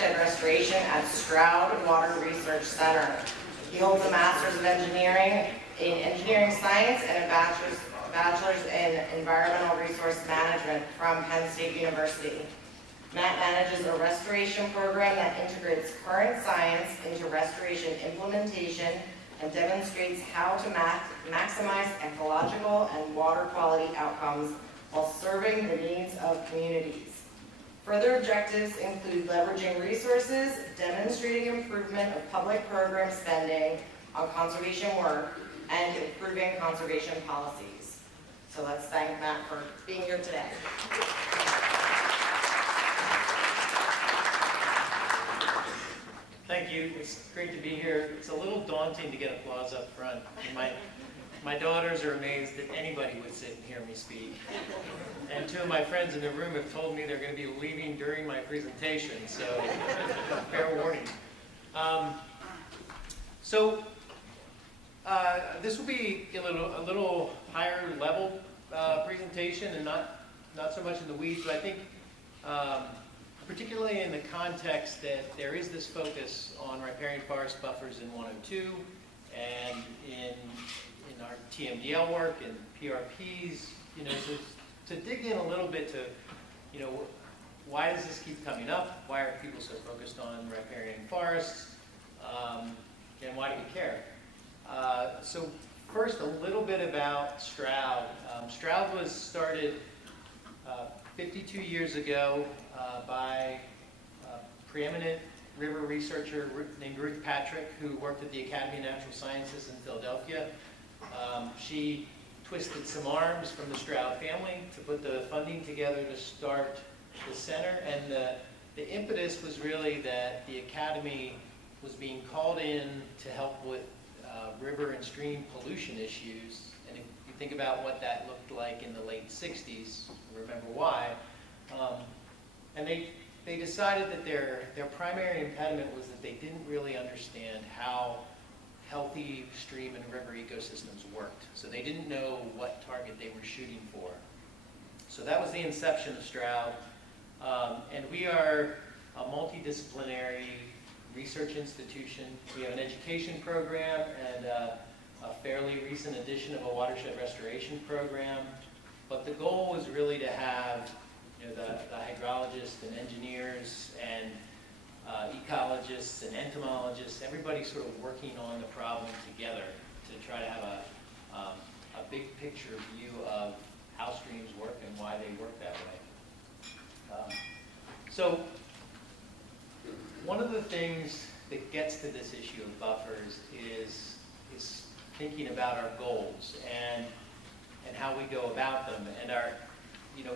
Watershed Restoration at Stroud Water Research Center. He holds a Master's of Engineering in Engineering Science and a Bachelor's in Environmental Resource Management from Penn State University. Matt manages a restoration program that integrates current science into restoration implementation and demonstrates how to maximize ecological and water quality outcomes while serving the needs of communities. Further objectives include leveraging resources, demonstrating improvement of public program spending on conservation work, and improving conservation policies. So let's thank Matt for being here today. Thank you. It's great to be here. It's a little daunting to get applause up front. My daughters are amazed that anybody would sit and hear me speak. And two of my friends in the room have told me they're going to be leaving during my presentation, so fair warning. This will be a little higher level presentation and not so much in the weeds, but I think particularly in the context that there is this focus on riparian forest buffers in 102 and in our TMDL work and PRPs, to dig in a little bit to, why does this keep coming up? Why are people so focused on riparian forests? And why do we care? So first, a little bit about Stroud. Stroud was started 52 years ago by a preeminent river researcher named Ruth Patrick, who worked at the Academy of Natural Sciences in Philadelphia. She twisted some arms from the Stroud family to put the funding together to start the center, and the impetus was really that the Academy was being called in to help with river and stream pollution issues. And if you think about what that looked like in the late 60s, remember why, and they decided that their primary impediment was that they didn't really understand how healthy stream and river ecosystems worked. So they didn't know what target they were shooting for. So that was the inception of Stroud. And we are a multidisciplinary research institution. We have an education program and a fairly recent addition of a watershed restoration program. But the goal was really to have the hydrologists and engineers and ecologists and entomologists, everybody sort of working on the problem together to try to have a big picture view of how streams work and why they work that way. So one of the things that gets to this issue of buffers is thinking about our goals and how we go about them. And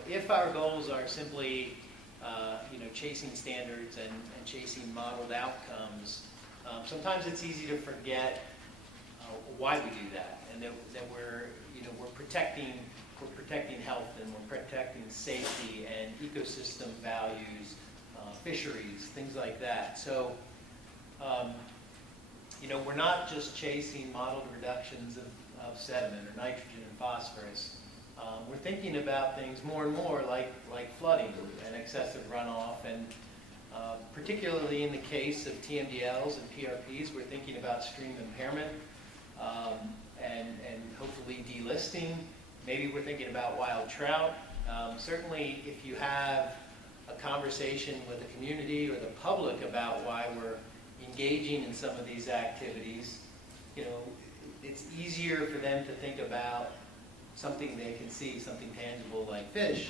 if our goals are simply chasing standards and chasing modeled outcomes, sometimes it's easy to forget why we do that, and that we're protecting health and we're protecting safety and ecosystem values, fisheries, things like that. So we're not just chasing modeled reductions of sediment or nitrogen and phosphorus. We're thinking about things more and more like flooding and excessive runoff, and particularly in the case of TMDLs and PRPs, we're thinking about stream impairment and hopefully delisting. Maybe we're thinking about wild trout. Certainly, if you have a conversation with the community or the public about why we're engaging in some of these activities, it's easier for them to think about something they can see, something tangible like fish,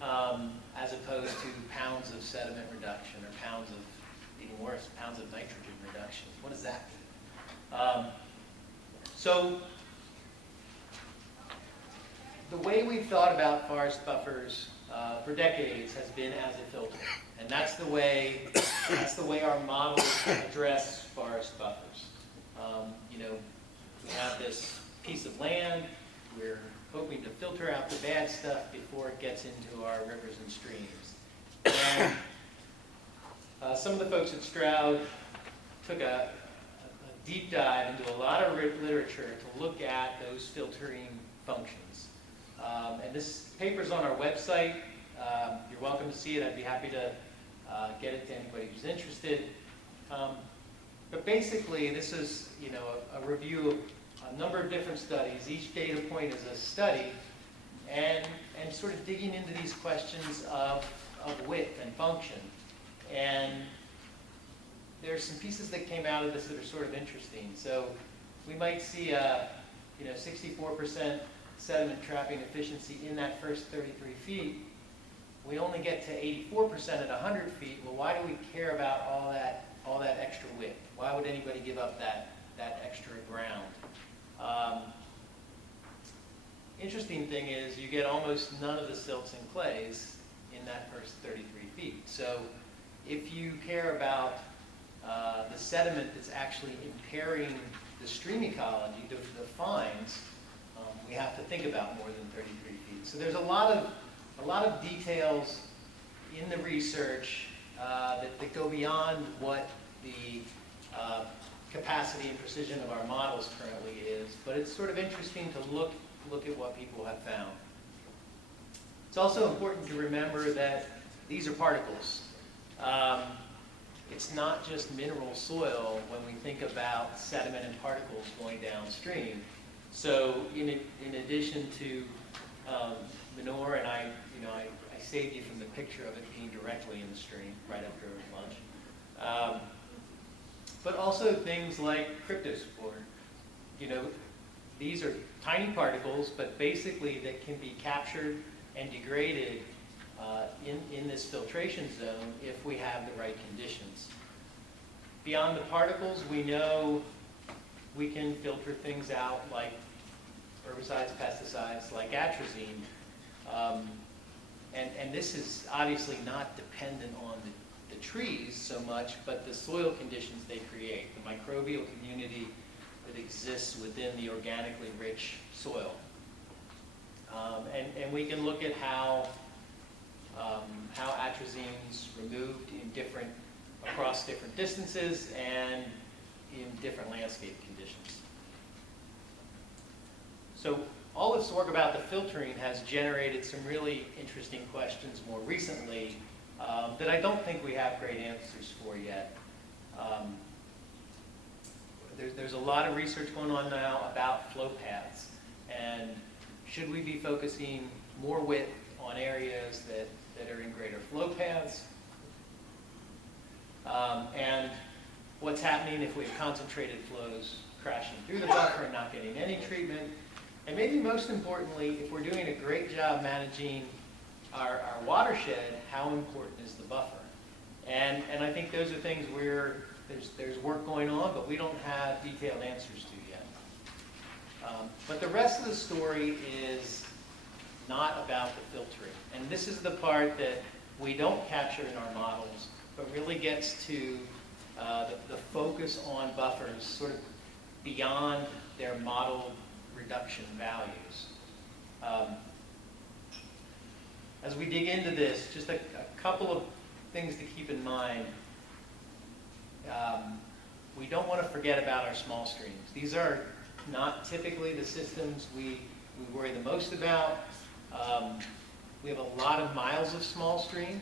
as opposed to pounds of sediment reduction or pounds of, even worse, pounds of nitrogen reduction. What does that mean? So the way we've thought about forest buffers for decades has been as a filter, and that's the way our models address forest buffers. We have this piece of land. We're hoping to filter out the bad stuff before it gets into our rivers and streams. And some of the folks at Stroud took a deep dive into a lot of literature to look at those filtering functions. And this paper's on our website. You're welcome to see it. I'd be happy to get it to anybody who's interested. But basically, this is, you know, a review of a number of different studies. Each data point is a study, and sort of digging into these questions of width and function. And there's some pieces that came out of this that are sort of interesting. So we might see a, you know, 64% sediment trapping efficiency in that first 33 feet. We only get to 84% at 100 feet. Well, why do we care about all that extra width? Why would anybody give up that extra ground? Interesting thing is you get almost none of the silts and clays in that first 33 feet. So if you care about the sediment that's actually impairing the stream ecology, the fines, we have to think about more than 33 feet. So there's a lot of details in the research that go beyond what the capacity and precision of our models currently is, but it's sort of interesting to look at what people have found. It's also important to remember that these are particles. It's not just mineral soil when we think about sediment and particles going downstream. So in addition to manure, and I saved you from the picture of it being directly in the stream right after lunch. But also things like cryptospore. You know, these are tiny particles, but basically that can be captured and degraded in this filtration zone if we have the right conditions. Beyond the particles, we know we can filter things out like herbicides, pesticides, like atrazine. And this is obviously not dependent on the trees so much, but the soil conditions they create, the microbial community that exists within the organically rich soil. And we can look at how atrazine's removed across different distances and in different landscape conditions. So all this work about the filtering has generated some really interesting questions more recently that I don't think we have great answers for yet. There's a lot of research going on now about flow paths, and should we be focusing more width on areas that are in greater flow paths? And what's happening if we have concentrated flows crashing through the buffer and not getting any treatment? And maybe most importantly, if we're doing a great job managing our watershed, how important is the buffer? And I think those are things where there's work going on, but we don't have detailed answers to yet. But the rest of the story is not about the filtering. And this is the part that we don't capture in our models, but really gets to the focus on buffers sort of beyond their model reduction values. As we dig into this, just a couple of things to keep in mind. We don't want to forget about our small streams. These are not typically the systems we worry the most about. We have a lot of miles of small stream,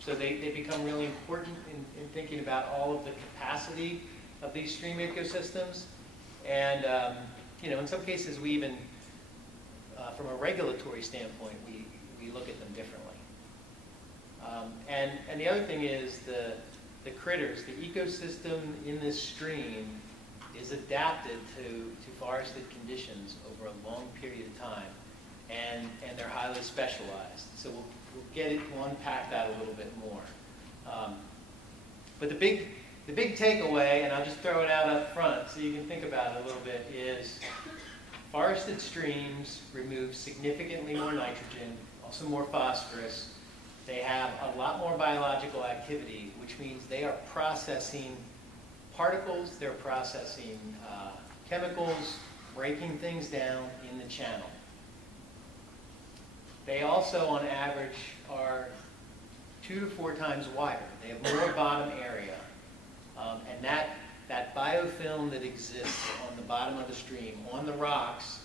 so they become really important in thinking about all of the capacity of these stream ecosystems. And in some cases, we even, from a regulatory standpoint, we look at them differently. And the other thing is the critters, the ecosystem in this stream is adapted to forested conditions over a long period of time, and they're highly specialized. So we'll unpack that a little bit more. But the big takeaway, and I'll just throw it out up front so you can think about it a little bit, is forested streams remove significantly more nitrogen, also more phosphorus. They have a lot more biological activity, which means they are processing particles, they're processing chemicals, breaking things down in the channel. They also, on average, are 2 to 4 times wider. They have more bottom area. And that biofilm that exists on the bottom of the stream, on the rocks,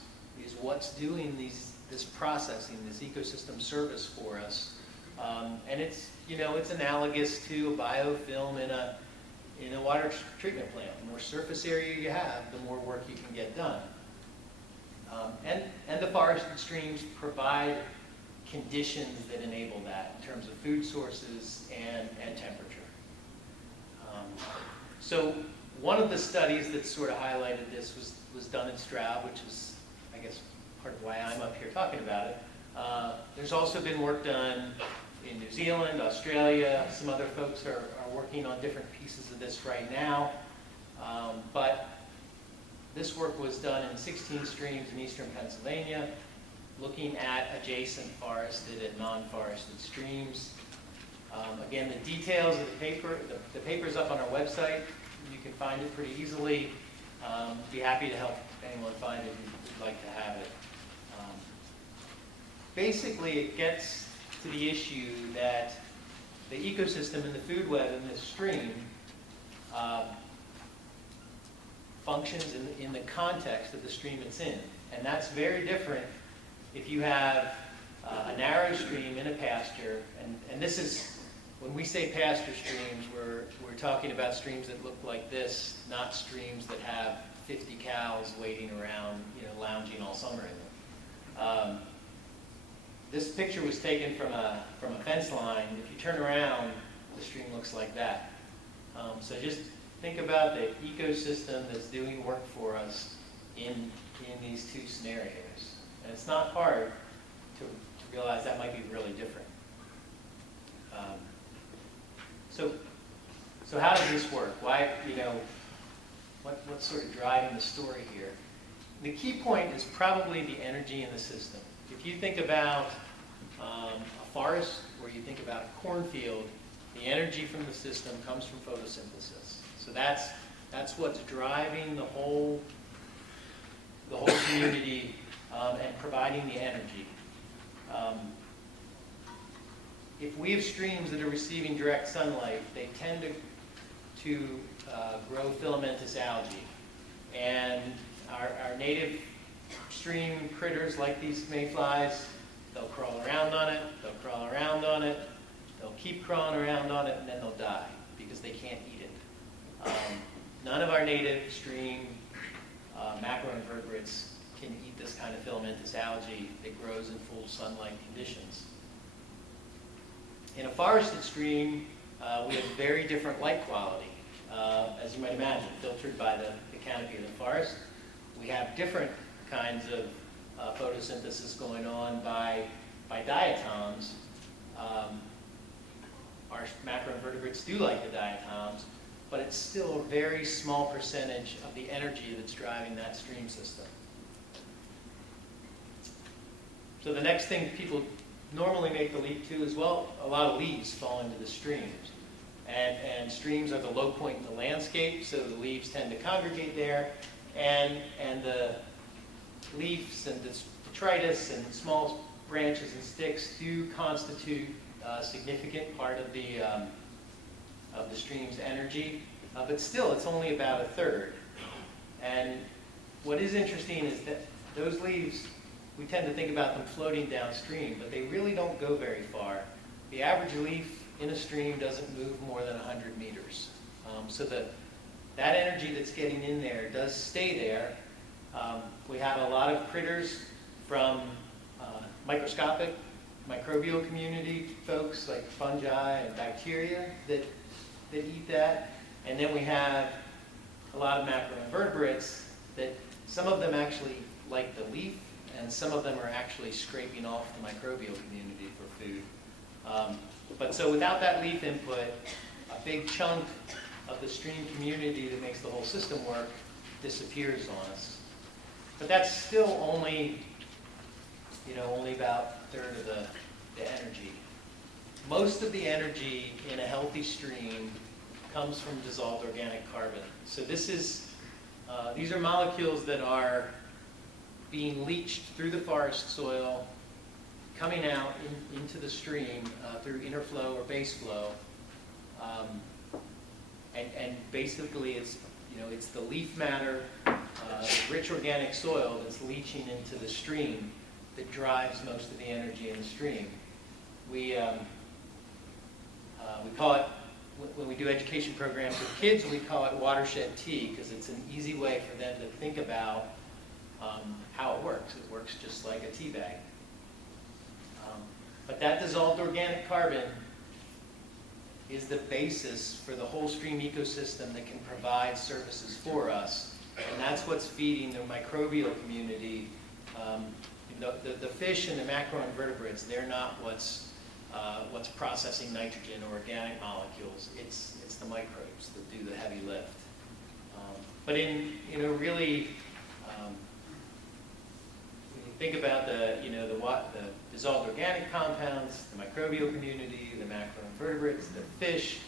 is what's doing this processing, this ecosystem service for us And it's, it's analogous to a biofilm in a water treatment plant. The more surface area you have, the more work you can get done. And the forested streams provide conditions that enable that in terms of food sources and temperature. So one of the studies that sort of highlighted this was done in Stroud, which is, I guess, part of why I'm up here talking about it. There's also been work done in New Zealand, Australia. Some other folks are working on different pieces of this right now. But this work was done in 16 streams in eastern Pennsylvania, looking at adjacent forested and non-forested streams. Again, the details of the paper's up on our website. You can find it pretty easily. Be happy to help anyone find it who'd like to have it. Basically, it gets to the issue that the ecosystem and the food web in this stream functions in the context of the stream it's in. And that's very different if you have a narrow stream in a pasture, and this is, when we say pasture streams, we're talking about streams that look like this, not streams that have 50 cows waiting around, lounging all summer in them. This picture was taken from a fence line. If you turn around, the stream looks like that. So just think about the ecosystem that's doing work for us in these two scenarios. And it's not hard to realize that might be really different. So how does this work? Why, what's sort of driving the story here? The key point is probably the energy in the system. If you think about a forest, or you think about a cornfield, the energy from the system comes from photosynthesis. So that's what's driving the whole community and providing the energy. If we have streams that are receiving direct sunlight, they tend to grow filamentous algae. And our native stream critters like these mayflies, they'll crawl around on it, they'll crawl around on it, they'll keep crawling around on it, and then they'll die because they can't eat it. None of our native stream macroinvertebrates can eat this kind of filamentous algae that grows in full sunlight conditions. In a forested stream, we have very different light quality, as you might imagine, filtered by the canopy of the forest. We have different kinds of photosynthesis going on by diatoms. Our macroinvertebrates do like the diatoms, but it's still a very small percentage of the energy that's driving that stream system. So the next thing people normally make the leap to is, well, a lot of leaves fall into the streams. And streams are the low point in the landscape, so the leaves tend to congregate there, and the leaves and detritus and small branches and sticks do constitute a significant part of the stream's energy, but still it's only about a third. And what is interesting is that those leaves, we tend to think about them floating downstream, but they really don't go very far. The average leaf in a stream doesn't move more than 100 meters. So that energy that's getting in there does stay there. We have a lot of critters from microscopic microbial community folks like fungi and bacteria that eat that. And then we have a lot of macroinvertebrates that some of them actually like the leaf, and some of them are actually scraping off the microbial community for food. But so without that leaf input, a big chunk of the stream community that makes the whole system work disappears on us. But that's still only about a third of the energy. Most of the energy in a healthy stream comes from dissolved organic carbon. So these are molecules that are being leached through the forest soil, coming out into the stream through interflow or base flow. And basically it's the leaf matter, rich organic soil that's leaching into the stream that drives most of the energy in the stream. We We call it, when we do education programs with kids, we call it Watershed Tea, because it's an easy way for them to think about how it works. It works just like a tea bag. But that dissolved organic carbon is the basis for the whole stream ecosystem that can provide services for us. And that's what's feeding the microbial community. The fish and the macroinvertebrates, they're not what's processing nitrogen or organic molecules. It's the microbes that do the heavy lift. But really, when you think about the dissolved organic compounds, the microbial community, the macroinvertebrates, the fish,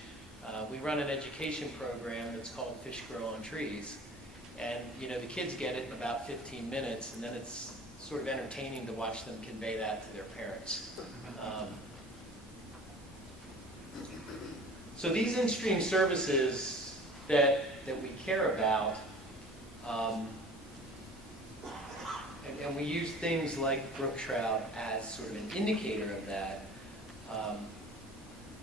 we run an education program that's called Fish Grow on Trees. And the kids get it in about 15 minutes, and then it's sort of entertaining to watch them convey that to their parents. So these in-stream services that we care about, and we use things like brook trout as sort of an indicator of that,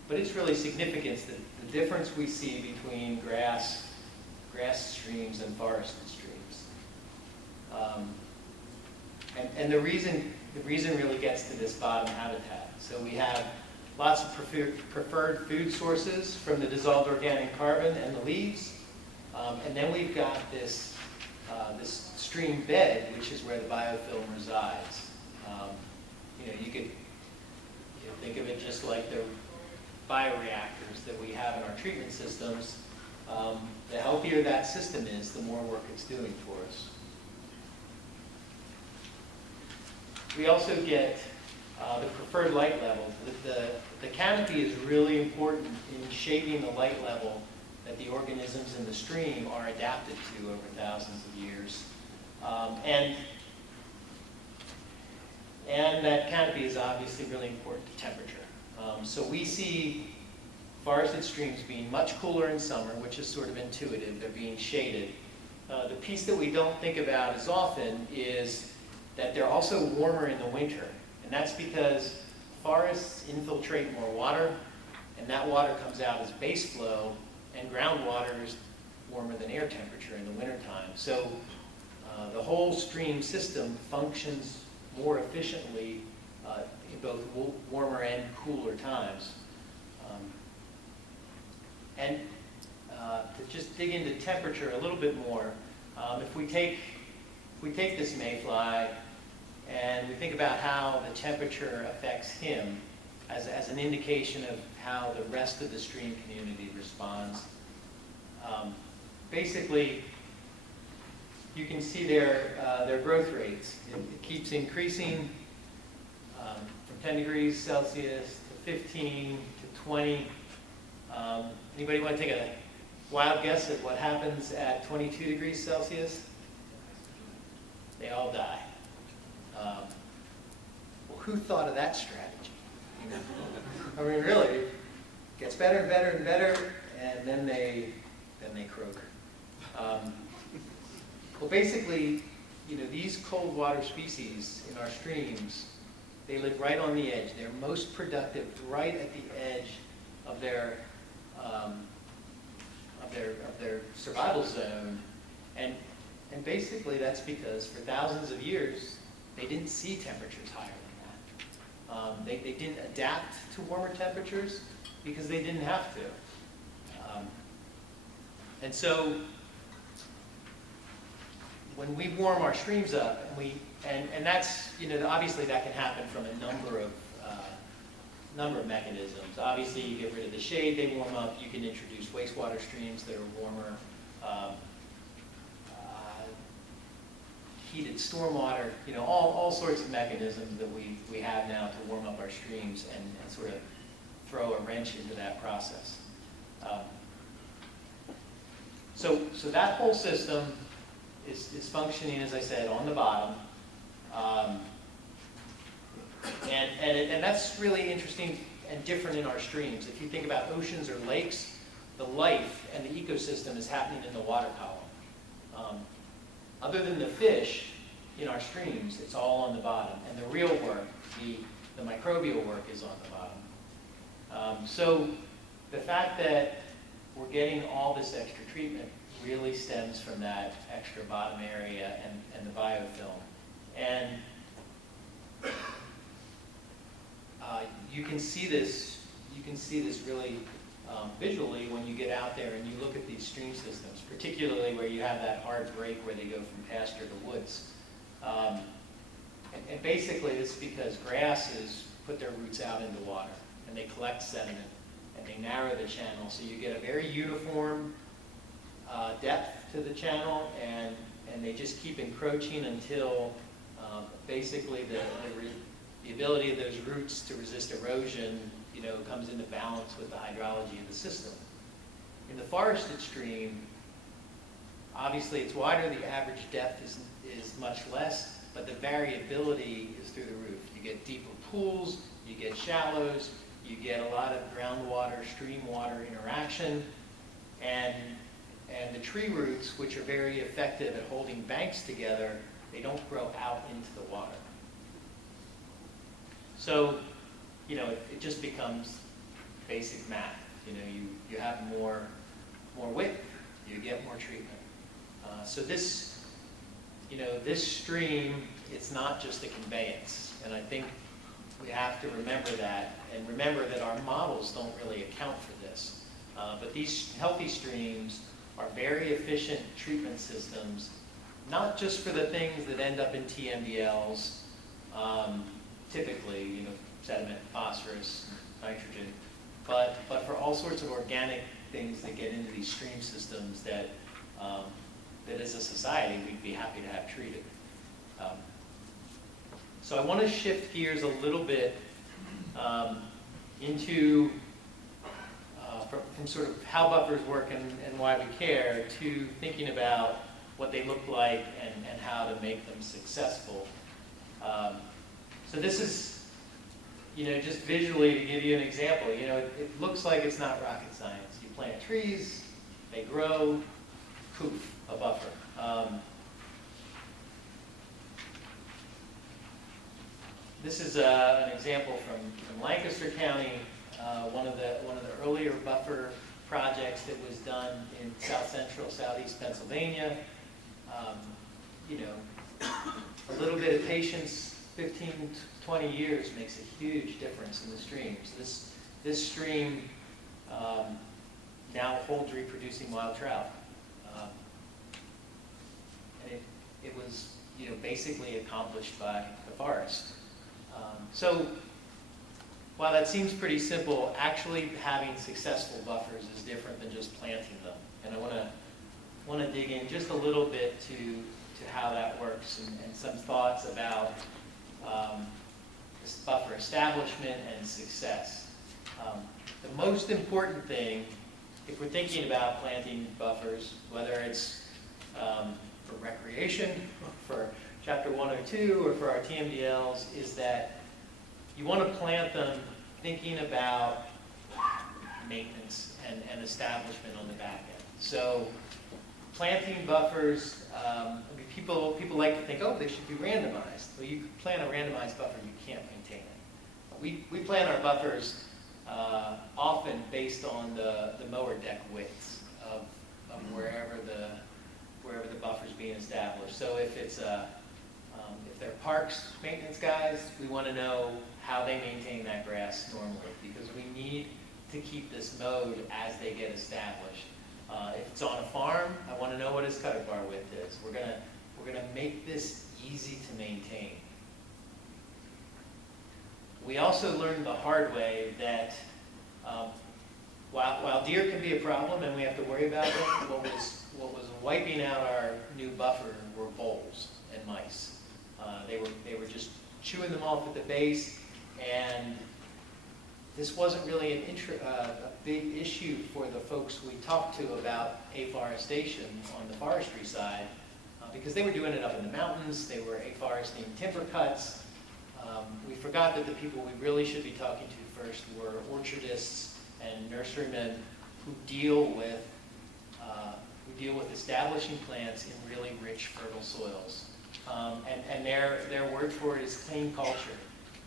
but it's really significant that the difference we see between grass streams and forested streams. And the reason really gets to this bottom habitat. So we have lots of preferred food sources from the dissolved organic carbon and the leaves. And then we've got this stream bed, which is where the biofilm resides. You could think of it just like the bioreactors that we have in our treatment systems. The healthier that system is, the more work it's doing for us. We also get the preferred light level. The canopy is really important in shaping the light level that the organisms in the stream are adapted to over thousands of years. And that canopy is obviously really important to temperature. So we see forested streams being much cooler in summer, which is sort of intuitive. They're being shaded. The piece that we don't think about as often is that they're also warmer in the winter. And that's because forests infiltrate more water, and that water comes out as base flow, and groundwater is warmer than air temperature in the wintertime. So the whole stream system functions more efficiently in both warmer and cooler times. And to just dig into temperature a little bit more, if we take this mayfly and we think about how the temperature affects him as an indication of how the rest of the stream community responds, basically you can see their growth rates. It keeps increasing from 10 degrees Celsius to 15 to 20. Anybody want to take a wild guess at what happens at 22 degrees Celsius? They all die. Well, who thought of that strategy? I mean, really, it gets better and better and better, and then they croak. Well, basically, these cold water species in our streams, they live right on the edge. They're most productive right at the edge of their survival zone, and basically that's because for thousands of years they didn't see temperatures higher than that. They didn't adapt to warmer temperatures because they didn't have to. And so when we warm our streams up, and that's, obviously that can happen from a number of mechanisms. Obviously, you get rid of the shade, they warm up. You can introduce wastewater streams that are warmer. Heated stormwater, all sorts of mechanisms that we have now to warm up our streams and sort of throw a wrench into that process. So that whole system is functioning, as I said, on the bottom. And that's really interesting and different in our streams. If you think about oceans or lakes, the life and the ecosystem is happening in the water column. Other than the fish in our streams, it's all on the bottom. And the real work, the microbial work, is on the bottom. So the fact that we're getting all this extra treatment really stems from that extra bottom area and the biofilm. And you can see this really visually when you get out there and you look at these stream systems, particularly where you have that hard break where they go from pasture to woods. And basically it's because grasses put their roots out into water and they collect sediment and they narrow the channel, so you get a very uniform depth to the channel, and they just keep encroaching until basically the ability of those roots to resist erosion, comes into balance with the hydrology of the system. In the forested stream, obviously it's wider, the average depth is much less, but the variability is through the roof. You get deeper pools, you get shallows, you get a lot of groundwater, stream water interaction, and the tree roots, which are very effective at holding banks together, they don't grow out into the water. So, it just becomes basic math. You have more width, you get more treatment. So this, this stream, it's not just a conveyance, and I think we have to remember that, and remember that our models don't really account for this. But these healthy streams are very efficient treatment systems, not just for the things that end up in TMDLs, typically, sediment, phosphorus, nitrogen, but for all sorts of organic things that get into these stream systems that as a society we'd be happy to have treated. So I want to shift gears a little bit into from sort of how buffers work and why we care, to thinking about what they look like and how to make them successful. So this is, just visually to give you an example, it looks like it's not rocket science. You plant trees, they grow, poof, a buffer. This is an example from Lancaster County, one of the earlier buffer projects that was done in southeast Pennsylvania. A little bit of patience, 15, 20 years makes a huge difference in the streams. This stream now holds reproducing wild trout. And it was basically accomplished by the forest. So while that seems pretty simple, actually having successful buffers is different than just planting them. And I want to dig in just a little bit to how that works and some thoughts about this buffer establishment and success. The most important thing, if we're thinking about planting buffers, whether it's for recreation, for Chapter 102, or for our TMDLs, is that you want to plant them thinking about maintenance and establishment on the back end. So planting buffers, people like to think, oh, they should be randomized. Well, you plant a randomized buffer, you can't maintain it. We plan our buffers often based on the mower deck widths of wherever the buffer's being established. So if it's if they're parks maintenance guys, we want to know how they maintain that grass normally, because we need to keep this mode as they get established. If it's on a farm, I want to know what his cutter bar width is. We're gonna make this easy to maintain. We also learned the hard way that while deer can be a problem and we have to worry about them, what was wiping out our new buffer were voles and mice. They were just chewing them off at the base, and this wasn't really a big issue for the folks we talked to about afforestation on the forestry side, because they were doing it up in the mountains, they were afforesting timber cuts. We forgot that the people we really should be talking to first were orchardists and nurserymen who deal with establishing plants in really rich, fertile soils. And their word for it is clean culture.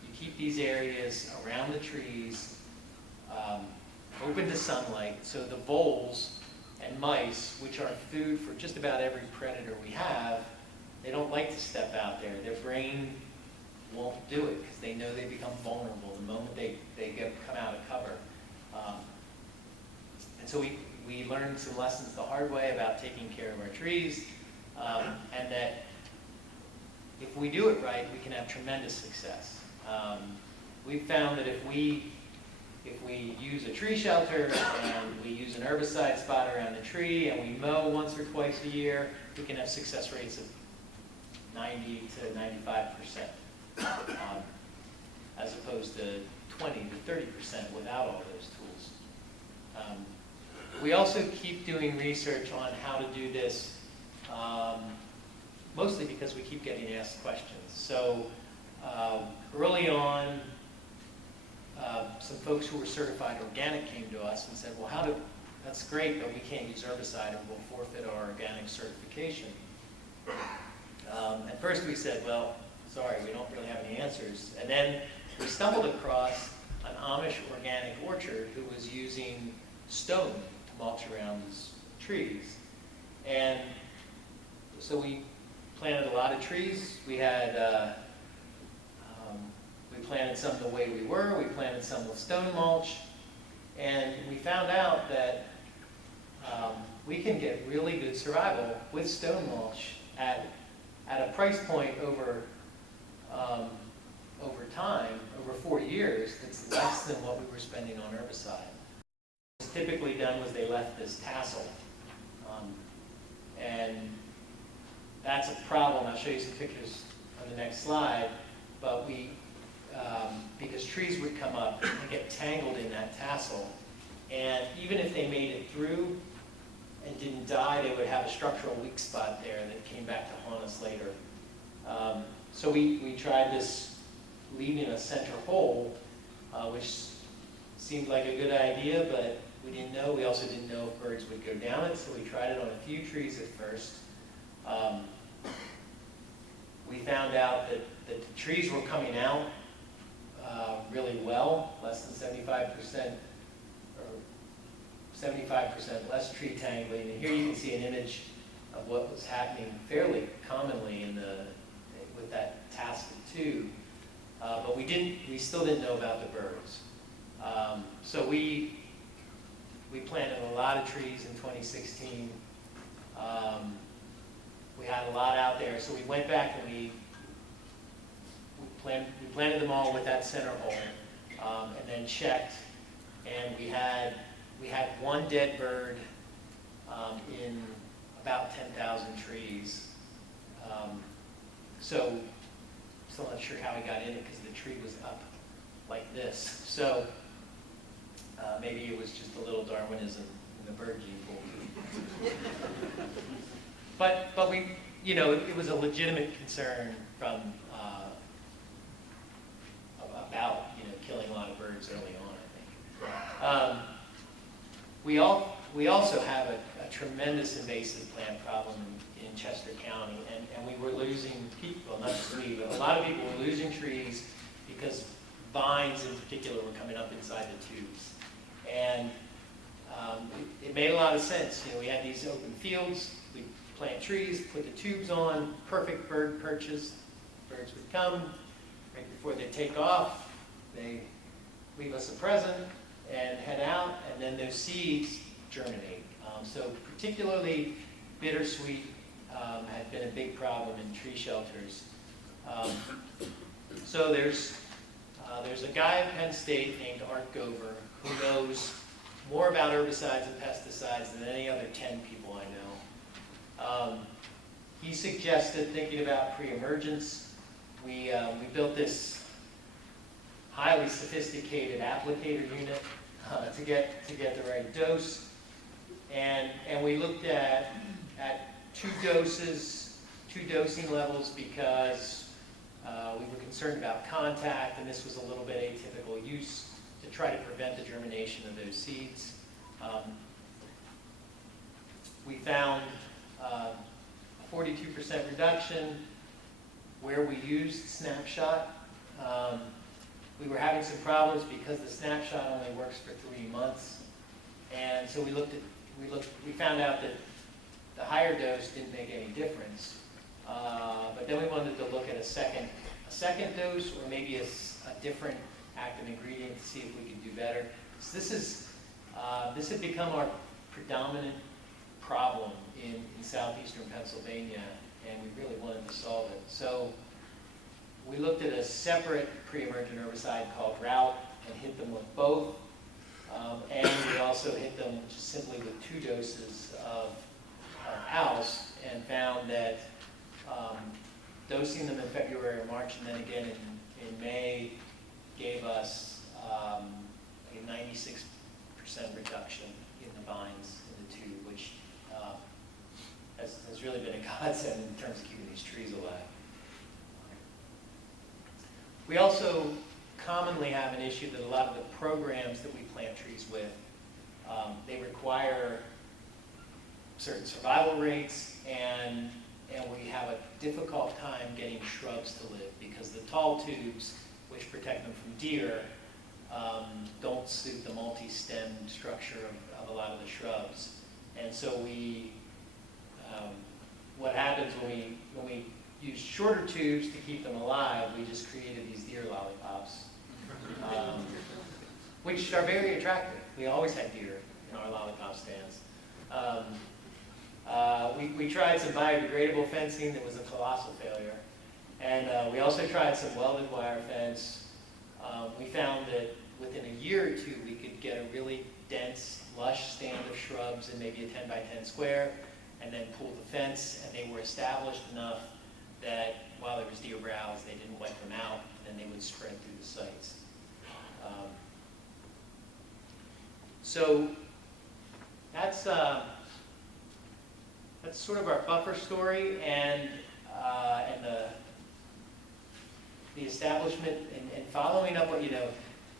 You keep these areas around the trees open to sunlight, so the voles and mice, which are food for just about every predator we have, they don't like to step out there. Their brain won't do it because they know they become vulnerable the moment they come out of cover. And so we learned some lessons the hard way about taking care of our trees, and that if we do it right, we can have tremendous success. We've found that if we use a tree shelter and we use an herbicide spot around the tree and we mow once or twice a year, we can have success rates of 90 to 95%, as opposed to 20 to 30% without all those tools. We also keep doing research on how to do this, mostly because we keep getting asked questions. So early on, some folks who were certified organic came to us and said, well, that's great, but we can't use herbicide and we'll forfeit our organic certification. At first we said, well, sorry, we don't really have any answers. And then we stumbled across an Amish organic orchard who was using stone to mulch around his trees. And so we planted a lot of trees. We had we planted some the way we were. We planted some with stone mulch. And we found out that we can get really good survival with stone mulch at a price point over time, over 4 years, that's less than what we were spending on herbicide. What's typically done was they left this tassel. And that's a problem. I'll show you some pictures on the next slide. But because trees would come up and get tangled in that tassel, and even if they made it through and didn't die, they would have a structural weak spot there that came back to haunt us later. So we tried this leaving a center hole, which seemed like a good idea, but we didn't know. We also didn't know if birds would go down it, so we tried it on a few trees at first. We found out that the trees were coming out really well, less than 75%, or 75% less tree tangling. And here you can see an image of what was happening fairly commonly with that tasseled tube. But we still didn't know about the birds. So we planted a lot of trees in 2016. We had a lot out there, so we went back and we planted them all with that center hole, and then checked, and we had one dead bird in about 10,000 trees. So still not sure how he got in it because the tree was up like this. So maybe it was just a little Darwinism in the bird gene pool. But we, it was a legitimate concern from about killing a lot of birds early on, I think. We also have a tremendous invasive plant problem in Chester County, and we were losing people, not just we, but a lot of people were losing trees because vines in particular were coming up inside the tubes. And it made a lot of sense. We had these open fields, we plant trees, put the tubes on, perfect bird perches. Birds would come, right before they take off, they leave us a present and head out, and then those seeds germinate. So particularly bittersweet had been a big problem in tree shelters. So there's a guy at Penn State named Art Gover who knows more about herbicides and pesticides than any other 10 people I know. He suggested thinking about pre-emergence. We built this highly sophisticated applicator unit to get the right dose, and we looked at two dosing levels because we were concerned about contact, and this was a little bit atypical use to try to prevent the germination of those seeds. We found a 42% reduction where we used snapshot. We were having some problems because the snapshot only works for 3 months, And so we found out that the higher dose didn't make any difference. But then we wanted to look at a second dose, or maybe a different active ingredient to see if we could do better. So this had become our predominant problem in southeastern Pennsylvania, and we really wanted to solve it. So we looked at a separate pre-emergent herbicide called Rout and hit them with both. And we also hit them just simply with 2 doses of ALS, and found that dosing them in February or March and then again in May gave us a 96% reduction in the vines in the tube, which has really been a godsend in terms of keeping these trees alive. We also commonly have an issue that a lot of the programs that we plant trees with, they require certain survival rates, and we have a difficult time getting shrubs to live because the tall tubes, which protect them from deer, don't suit the multi-stem structure of a lot of the shrubs. And so what happens when we use shorter tubes to keep them alive, we just created these deer lollipops, which are very attractive. We always had deer in our lollipop stands. We tried some biodegradable fencing that was a colossal failure. And we also tried some welded wire fence. We found that within a year or 2, we could get a really dense, lush stand of shrubs in maybe a 10 by 10 square, and then pull the fence, and they were established enough that while there was deer browse, they didn't wipe them out, and they would spread through the sites. So that's sort of our buffer story, and the establishment and following up what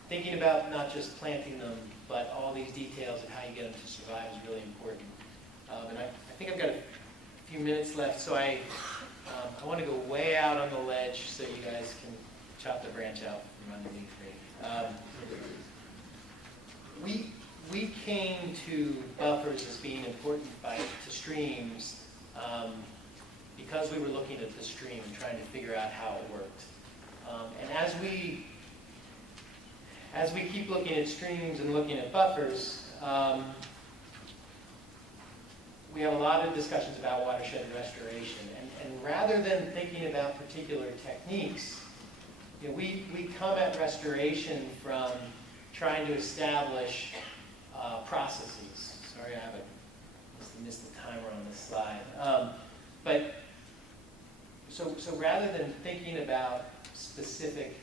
thinking about not just planting them, but all these details of how you get them to survive is really important. And I think I've got a few minutes left, so I want to go way out on the ledge so you guys can chop the branch out from underneath me. We came to buffers as being important to streams because we were looking at the stream and trying to figure out how it worked. And as we keep looking at streams and looking at buffers, we have a lot of discussions about watershed restoration. And rather than thinking about particular techniques, we come at restoration from trying to establish processes. Sorry, I missed the timer on this slide. But so rather than thinking about specific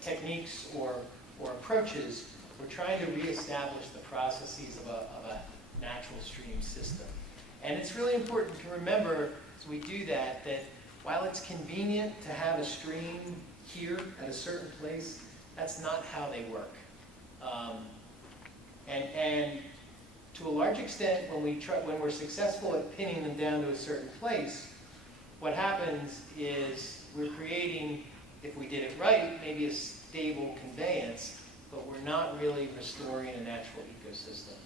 techniques or approaches, we're trying to reestablish the processes of a natural stream system. And it's really important to remember as we do that while it's convenient to have a stream here at a certain place, that's not how they work. And to a large extent, when we're successful at pinning them down to a certain place, what happens is we're creating, if we did it right, maybe a stable conveyance, but we're not really restoring a natural ecosystem.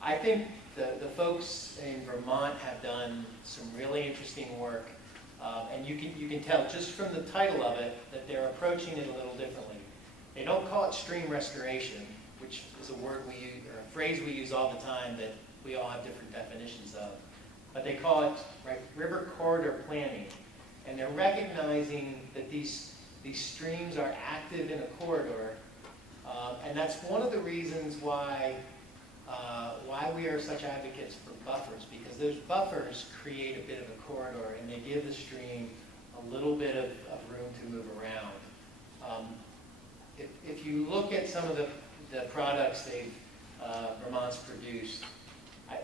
I think the folks in Vermont have done some really interesting work, and you can tell just from the title of it that they're approaching it a little differently. They don't call it stream restoration, which is a word we use, or a phrase we use all the time that we all have different definitions of. But they call it river corridor planning, and they're recognizing that these streams are active in a corridor, and that's one of the reasons why we are such advocates for buffers, because those buffers create a bit of a corridor, and they give the stream a little bit of room to move around. If you look at some of the products Vermont's produced,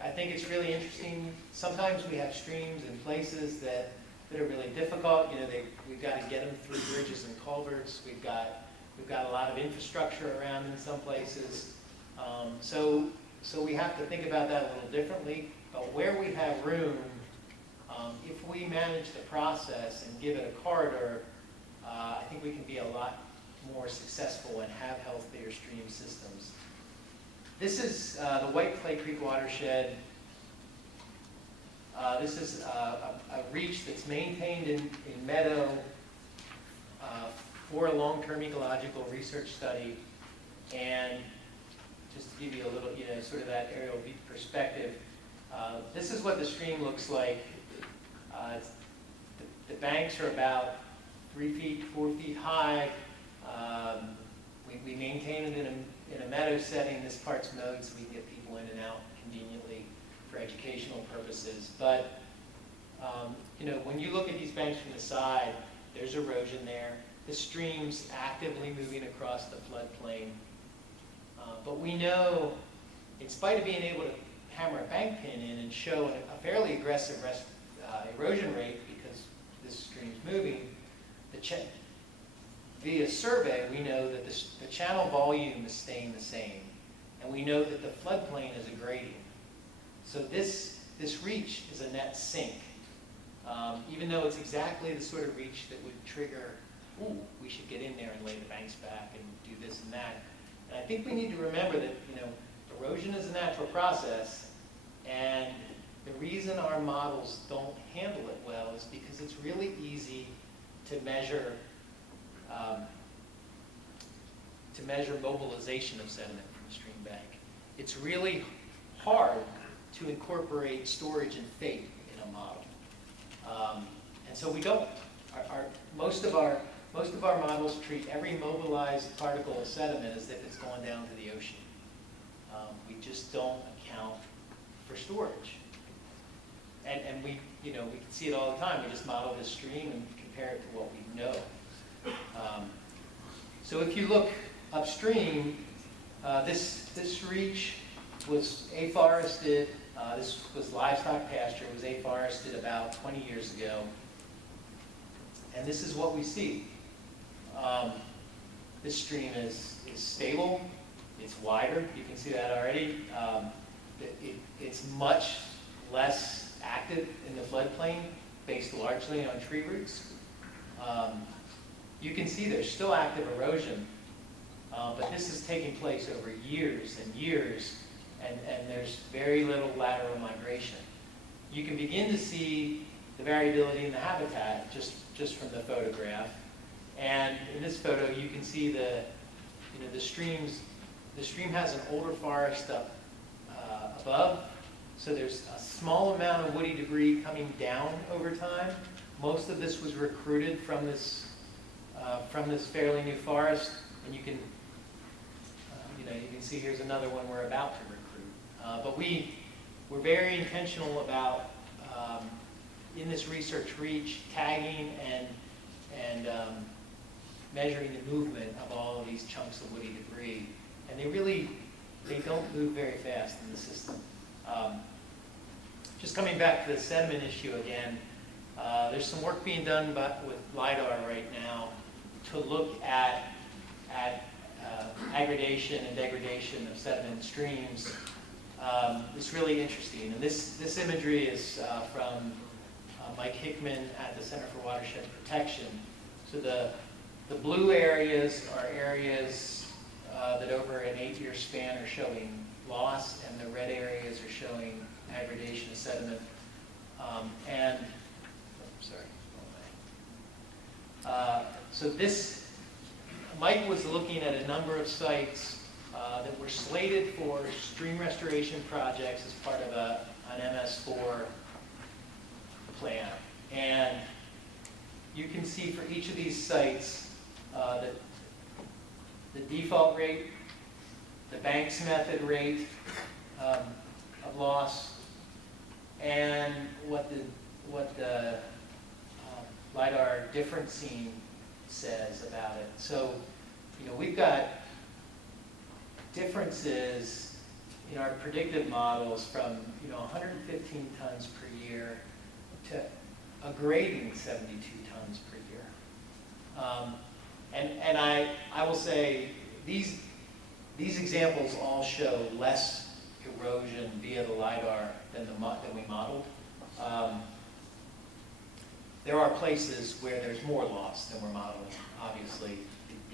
I think it's really interesting. Sometimes we have streams in places that are really difficult. We've got to get them through bridges and culverts. We've got a lot of infrastructure around in some places. So we have to think about that a little differently. But where we have room, if we manage the process and give it a corridor, I think we can be a lot more successful and have healthier stream systems. This is the White Clay Creek watershed. This is a reach that's maintained in meadow for a long-term ecological research study. And just to give you a little, sort of that aerial perspective, this is what the stream looks like. The banks are about 3 feet, 4 feet high. We maintain it in a meadow setting. This part's mowed so we can get people in and out conveniently for educational purposes. But when you look at these banks from the side, there's erosion there. The stream's actively moving across the floodplain. But we know, in spite of being able to hammer a bank pin in and show a fairly aggressive erosion rate because this stream's moving, via survey, we know that the channel volume is staying the same. And we know that the floodplain is aggrading. So this reach is a net sink. Even though it's exactly the sort of reach that would trigger, ooh, we should get in there and lay the banks back and do this and that. And I think we need to remember that, erosion is a natural process, and the reason our models don't handle it well is because it's really easy to measure mobilization of sediment from a stream bank. It's really hard to incorporate storage and fate in a model, and so we don't. Most of our models treat every mobilized particle of sediment as if it's going down to the ocean. We just don't account for storage. And we can see it all the time. We just model this stream and compare it to what we know. So if you look upstream, this reach was afforested. This was livestock pasture. It was afforested about 20 years ago. And this is what we see. This stream is stable. It's wider. You can see that already. It's much less active in the floodplain, based largely on tree roots. You can see there's still active erosion, but this is taking place over years and years, and there's very little lateral migration. You can begin to see the variability in the habitat just from the photograph. And in this photo, you can see the stream has an older forest up above, so there's a small amount of woody debris coming down over time. Most of this was recruited from this fairly new forest, and you can see here's another one we're about to recruit. But we're very intentional about in this research reach tagging and measuring the movement of all of these chunks of woody debris, and they don't move very fast in the system. Just coming back to the sediment issue again, there's some work being done with LiDAR right now to look at aggregation and degradation of sediment streams. It's really interesting, and this imagery is from Mike Hickman at the Center for Watershed Protection. So the blue areas are areas that over an 8-year span are showing loss, and the red areas are showing aggregation of sediment. So Mike was looking at a number of sites that were slated for stream restoration projects as part of an MS4 plan. And you can see for each of these sites that the default rate, the Banks method rate of loss, and what the LiDAR differencing says about it. So, we've got differences in our predictive models from 115 tons per year to a grading 72 tons per year. And I will say these examples all show less erosion via the LiDAR than we modeled. There are places where there's more loss than we're modeling, obviously,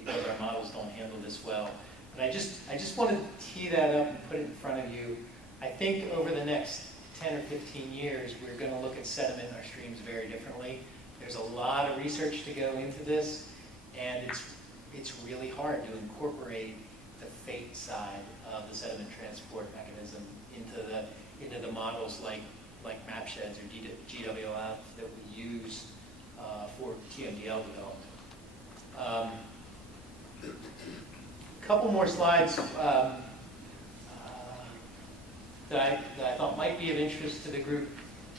because our models don't handle this well. But I just wanted to tee that up and put it in front of you. I think over the next 10 or 15 years, we're going to look at sediment in our streams very differently. There's a lot of research to go into this, and it's really hard to incorporate the fate side of the sediment transport mechanism into the models like map sheds or GWLF that we use for TMDL development. A couple more slides that I thought might be of interest to the group.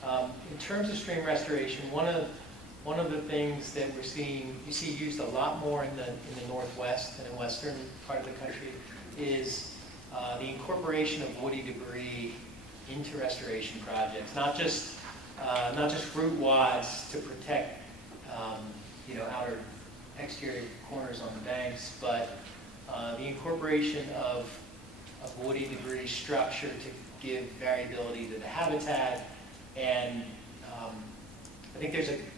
In terms of stream restoration, one of the things that we're seeing, you see used a lot more in the Northwest and in western part of the country, is the incorporation of woody debris into restoration projects. Not just root wads to protect outer exterior corners on the banks, but the incorporation of woody debris structure to give variability to the habitat. And I think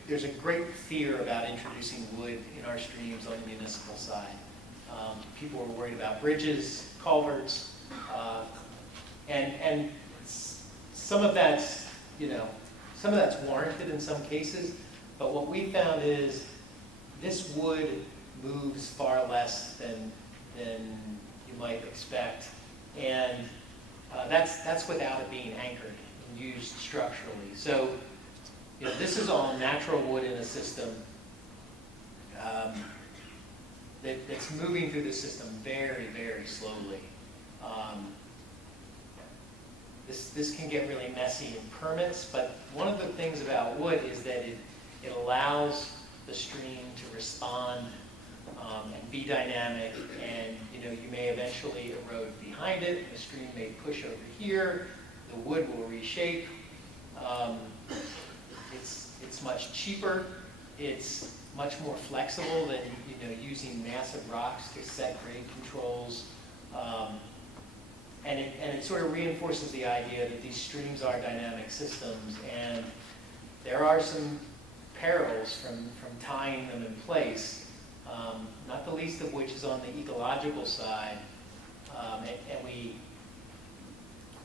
there's a great fear about introducing wood in our streams on the municipal side. People are worried about bridges, culverts, and some of that's warranted in some cases. But what we found is this wood moves far less than you might expect, and that's without it being anchored and used structurally. So, this is all natural wood in a system that's moving through the system very, very slowly. This can get really messy in permits, but one of the things about wood is that it allows the stream to respond and be dynamic, and you may eventually erode behind it. The stream may push over here. The wood will reshape. It's much cheaper. It's much more flexible than using massive rocks to set grade controls. And it sort of reinforces the idea that these streams are dynamic systems, and there are some perils from tying them in place, not the least of which is on the ecological side. And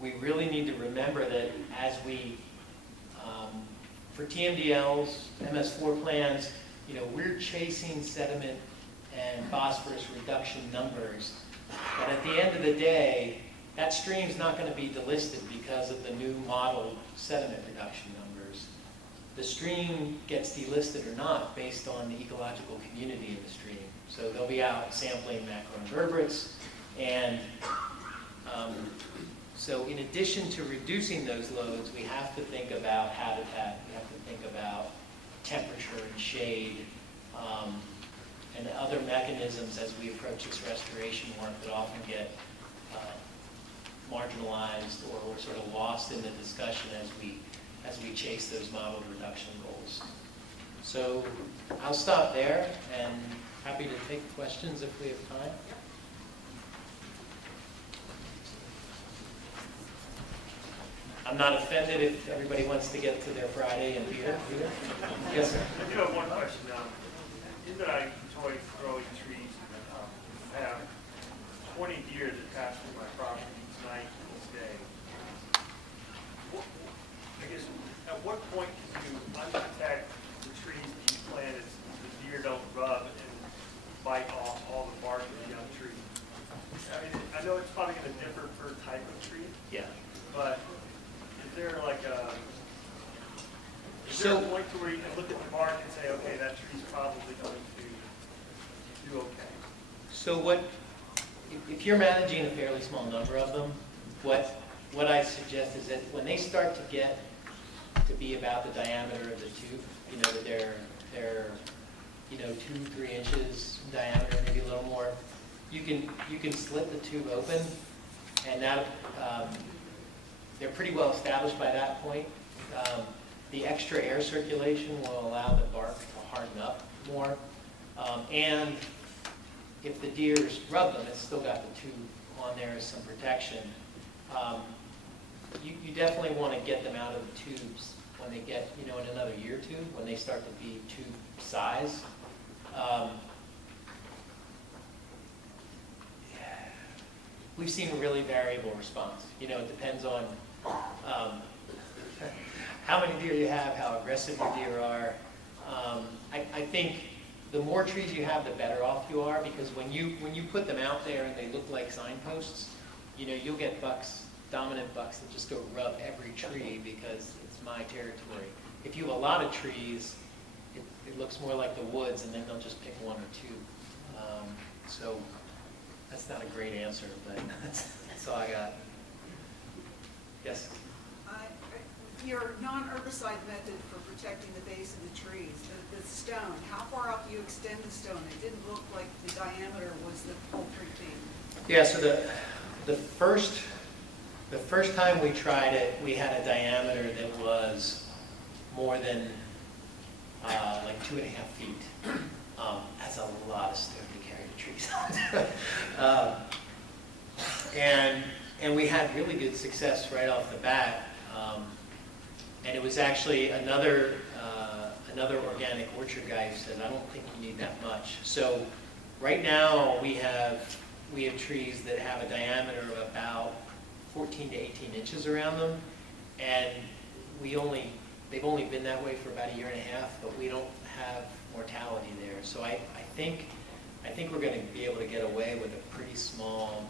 we really need to remember that as we, for TMDLs, MS4 plans, we're chasing sediment and phosphorus reduction numbers. But at the end of the day, that stream's not going to be delisted because of the new modeled sediment reduction numbers. The stream gets delisted or not based on the ecological community in the stream. So they'll be out sampling macroinvertebrates, and so in addition to reducing those loads, we have to think about habitat, we have to think about temperature and shade, and other mechanisms as we approach this restoration work that often get marginalized or sort of lost in the discussion as we chase those modeled reduction goals. So I'll stop there, and happy to take questions if we have time. I'm not offended if everybody wants to get to their Friday and beer. Yes, sir. I do have one question now. In that I enjoy growing trees, I have 20 deer that pass through my property each night to this day. I guess, at what point can you unprotect the trees that you planted so the deer don't rub and bite off all the bark of the young tree? I mean, I know it's probably going to differ per type of tree. Yeah. But is there like a point to where you can look at the bark and say, okay, that tree's probably going to do okay? So if you're managing a fairly small number of them, what I suggest is that when they start to get to be about the diameter of the tube, that they're 2-3 inches in diameter, maybe a little more, you can slit the tube open, and that they're pretty well established by that point. The extra air circulation will allow the bark to harden up more, and if the deers rub them, it's still got the tube on there as some protection. You definitely want to get them out of the tubes when they get, in another year or two, when they start to be tube size. we've seen a really variable response. You know, it depends on how many deer you have, how aggressive your deer are. I think the more trees you have, the better off you are, because when you put them out there and they look like signposts, you know, you'll get bucks, dominant bucks that just go rub every tree because it's my territory. If you have a lot of trees, it looks more like the woods, and then they'll just pick one or two. So that's not a great answer, but that's all I got. Yes? Your non-herbicide method for protecting the base of the trees, the stone, how far out do you extend the stone? It didn't look like the diameter was the whole tree thing. Yeah, so the first time we tried it, we had a diameter that was more than like 2.5 feet. That's a lot of stone to carry the trees out. And we had really good success right off the bat. And it was actually another organic orchard guy who said, I don't think you need that much. So right now we have trees that have a diameter of about 14 to 18 inches around them, and they've only been that way for about 1.5 years, but we don't have mortality there. So I think we're going to be able to get away with a pretty small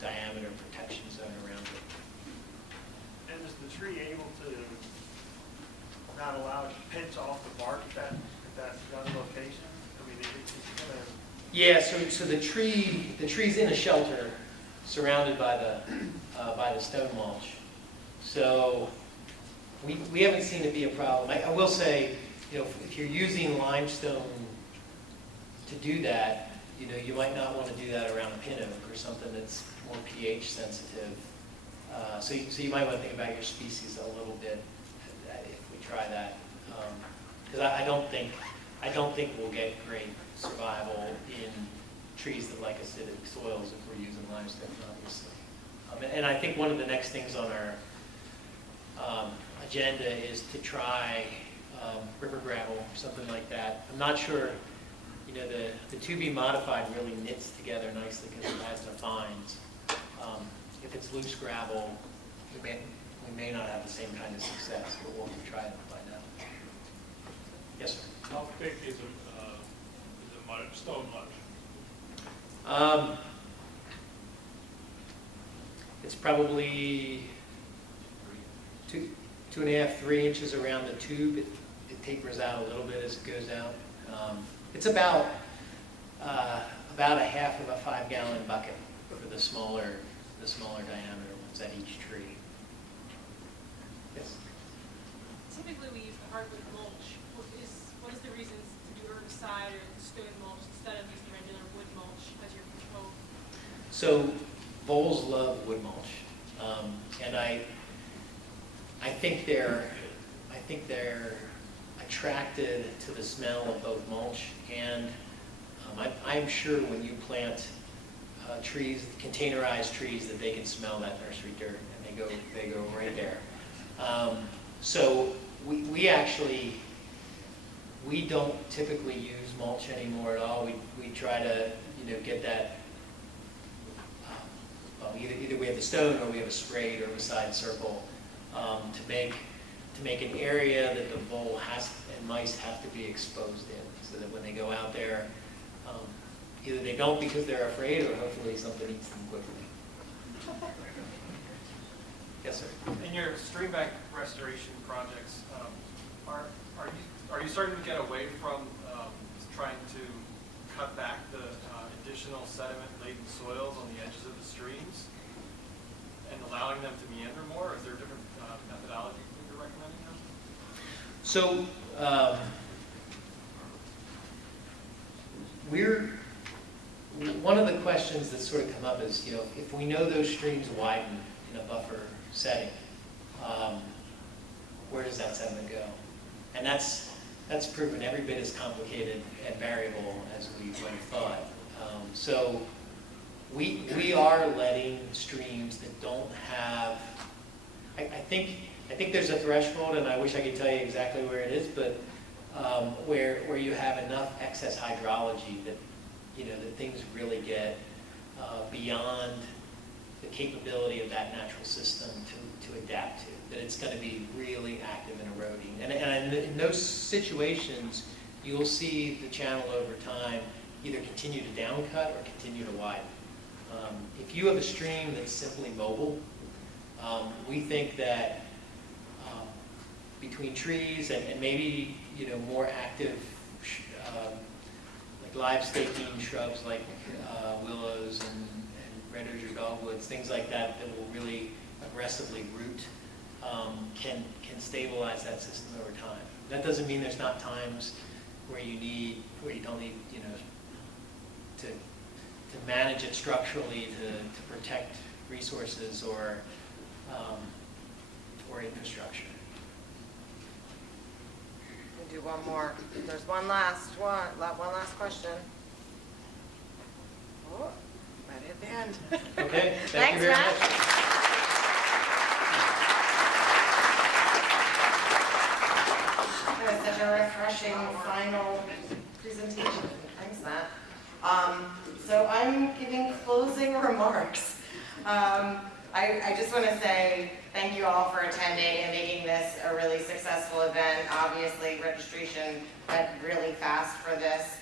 diameter protection zone around it. And is the tree able to not allow it to pinch off the bark at that young location? I mean, it's going to... Yeah, so the tree's in a shelter surrounded by the stone mulch. So we haven't seen it be a problem. I will say, you know, if you're using limestone to do that, you know, you might not want to do that around a pin oak or something that's more pH sensitive. So you might want to think about your species a little bit if we try that, because I don't think we'll get great survival in trees that like acidic soils if we're using limestone, obviously. And I think one of the next things on our agenda is to try river gravel or something like that. I'm not sure, you know, the to be modified really knits together nicely because it has no fines. If it's loose gravel, we may not have the same kind of success, but we'll try it and find out. Yes, sir. How thick is a stone mulch? It's probably 2.5, 3 inches around the tube. It tapers out a little bit as it goes out. It's about a half of a 5-gallon bucket for the smaller diameter ones at each tree. Yes. Typically, we use the hardwood mulch. What is the reason to do herbicide or stone mulch instead of using regular wood mulch as your control? So voles love wood mulch, and I think they're attracted to the smell of both mulch and I'm sure when you plant trees, containerized trees, that they can smell that nursery dirt and they go right there. So we don't typically use mulch anymore at all. We try to, you know, get that. Well, either we have the stone or we have a sprayed herbicide circle to make an area that the vole and mice have to be exposed in, so that when they go out there, either they don't because they're afraid, or hopefully something eats them quickly. Yes, sir. In your stream bank restoration projects, are you starting to get away from trying to cut back the additional sediment-laden soils on the edges of the streams and allowing them to meander more? Is there a different methodology that you're recommending them? So one of the questions that sort of come up is, you know, if we know those streams widen in a buffer setting, where does that sediment go? And that's proven every bit as complicated and variable as we would have thought. So we are letting streams that don't have, I think there's a threshold, and I wish I could tell you exactly where it is, but where you have enough excess hydrology that, you know, that things really get beyond the capability of that natural system to adapt to, that it's going to be really active and eroding. And in those situations, you'll see the channel over time either continue to downcut or continue to widen. If you have a stream that's simply mobile, we think that between trees and maybe more active like live staking shrubs like willows and redwoods or dogwoods, things like that that will really aggressively root, can stabilize that system over time. That doesn't mean there's not times where you don't need to manage it structurally to protect resources or infrastructure. We'll do one more. There's one last question. Oh, right at the end. Okay, thank Thanks, you very Matt. much. That was such a refreshing final presentation. Thanks, Matt. So I'm giving closing remarks. I just want to say thank you all for attending and making this a really successful event. Obviously, registration went really fast for this.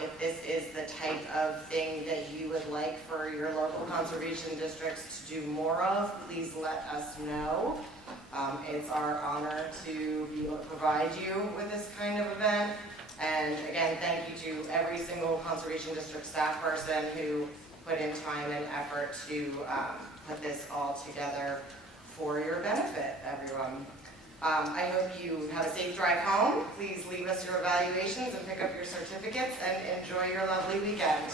If this is the type of thing that you would like for your local conservation districts to do more of, please let us know. It's our honor to be able to provide you with this kind of event. And again, thank you to every single conservation district staff person who put in time and effort to put this all together for your benefit, everyone. I hope you have a safe drive home. Please leave us your evaluations and pick up your certificates and enjoy your lovely weekend.